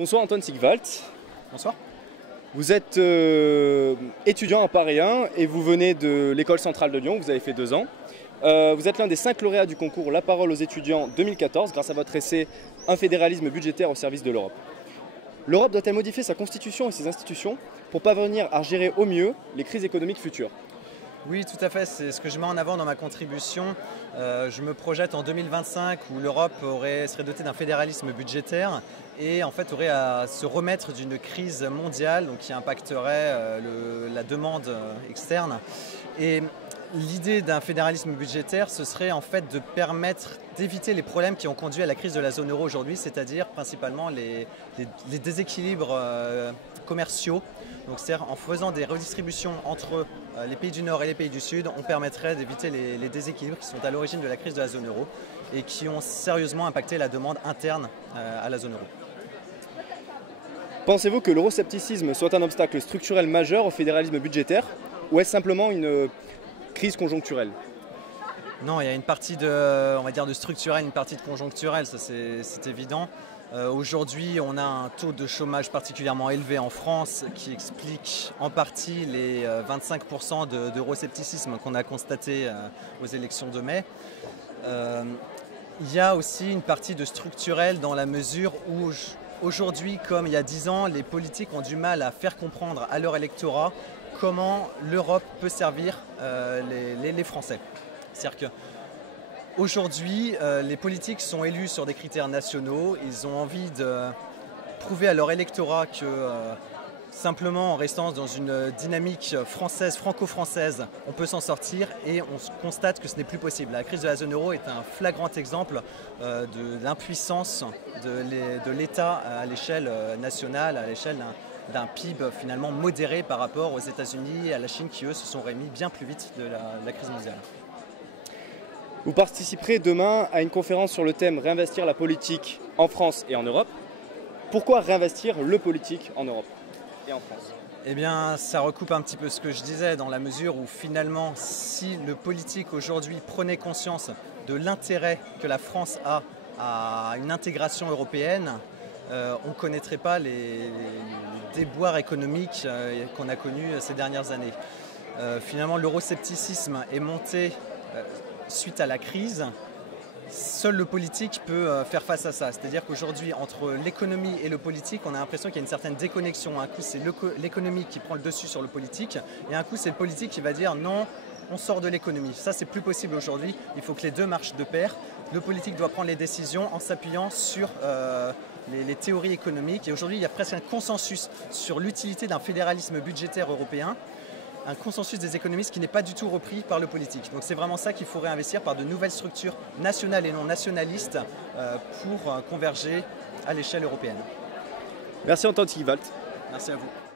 Bonsoir Antoine Sigwald. Bonsoir. Vous êtes étudiant en Paris 1 et vous venez de l'école centrale de Lyon, vous avez fait 2 ans. Vous êtes l'un des 5 lauréats du concours La Parole aux étudiants 2014 grâce à votre essai Un fédéralisme budgétaire au service de l'Europe. L'Europe doit-elle modifier sa constitution et ses institutions pour parvenir à gérer au mieux les crises économiques futures? Oui, tout à fait, c'est ce que je mets en avant dans ma contribution. Je me projette en 2025 où l'Europe serait dotée d'un fédéralisme budgétaire et en fait aurait à se remettre d'une crise mondiale donc, qui impacterait la demande externe. Et l'idée d'un fédéralisme budgétaire, ce serait en fait de permettre d'éviter les problèmes qui ont conduit à la crise de la zone euro aujourd'hui, c'est-à-dire principalement les déséquilibres commerciaux. Donc, c'est-à-dire en faisant des redistributions entre les pays du Nord et les pays du Sud, on permettrait d'éviter les déséquilibres qui sont à l'origine de la crise de la zone euro et qui ont sérieusement impacté la demande interne à la zone euro. Pensez-vous que l'euroscepticisme soit un obstacle structurel majeur au fédéralisme budgétaire ou est-ce simplement une crise conjoncturelle? Non, il y a une partie de structurel, une partie de conjoncturel, ça c'est évident. Aujourd'hui, on a un taux de chômage particulièrement élevé en France qui explique en partie les 25% d'euroscepticisme qu'on a constaté aux élections de mai. Il y a aussi une partie de structurel dans la mesure où aujourd'hui, comme il y a 10 ans, les politiques ont du mal à faire comprendre à leur électorat comment l'Europe peut servir les Français. C'est-à-dire qu'aujourd'hui, les politiques sont élus sur des critères nationaux. Ils ont envie de prouver à leur électorat que simplement en restant dans une dynamique française, franco-française, on peut s'en sortir et on constate que ce n'est plus possible. La crise de la zone euro est un flagrant exemple de l'impuissance de l'État à l'échelle nationale, à l'échelle d'un PIB finalement modéré par rapport aux États-Unis et à la Chine qui, eux, se sont remis bien plus vite de la crise mondiale. Vous participerez demain à une conférence sur le thème « Réinvestir la politique en France et en Europe ». Pourquoi réinvestir le politique en Europe et en France? Eh bien, ça recoupe un petit peu ce que je disais, dans la mesure où finalement, si le politique aujourd'hui prenait conscience de l'intérêt que la France a à une intégration européenne, on ne connaîtrait pas les déboires économiques qu'on a connus ces dernières années. Finalement, l'euroscepticisme est monté suite à la crise. Seul le politique peut faire face à ça. C'est-à-dire qu'aujourd'hui, entre l'économie et le politique, on a l'impression qu'il y a une certaine déconnexion. Un coup, c'est l'économie qui prend le dessus sur le politique, et un coup, c'est le politique qui va dire non, on sort de l'économie. Ça, c'est plus possible aujourd'hui. Il faut que les deux marchent de pair. Le politique doit prendre les décisions en s'appuyant sur les théories économiques. Et aujourd'hui, il y a presque un consensus sur l'utilité d'un fédéralisme budgétaire européen. Un consensus des économistes qui n'est pas du tout repris par le politique. Donc c'est vraiment ça qu'il faut réinvestir par de nouvelles structures nationales et non nationalistes pour converger à l'échelle européenne. Merci Antoine Sigwald. Merci à vous.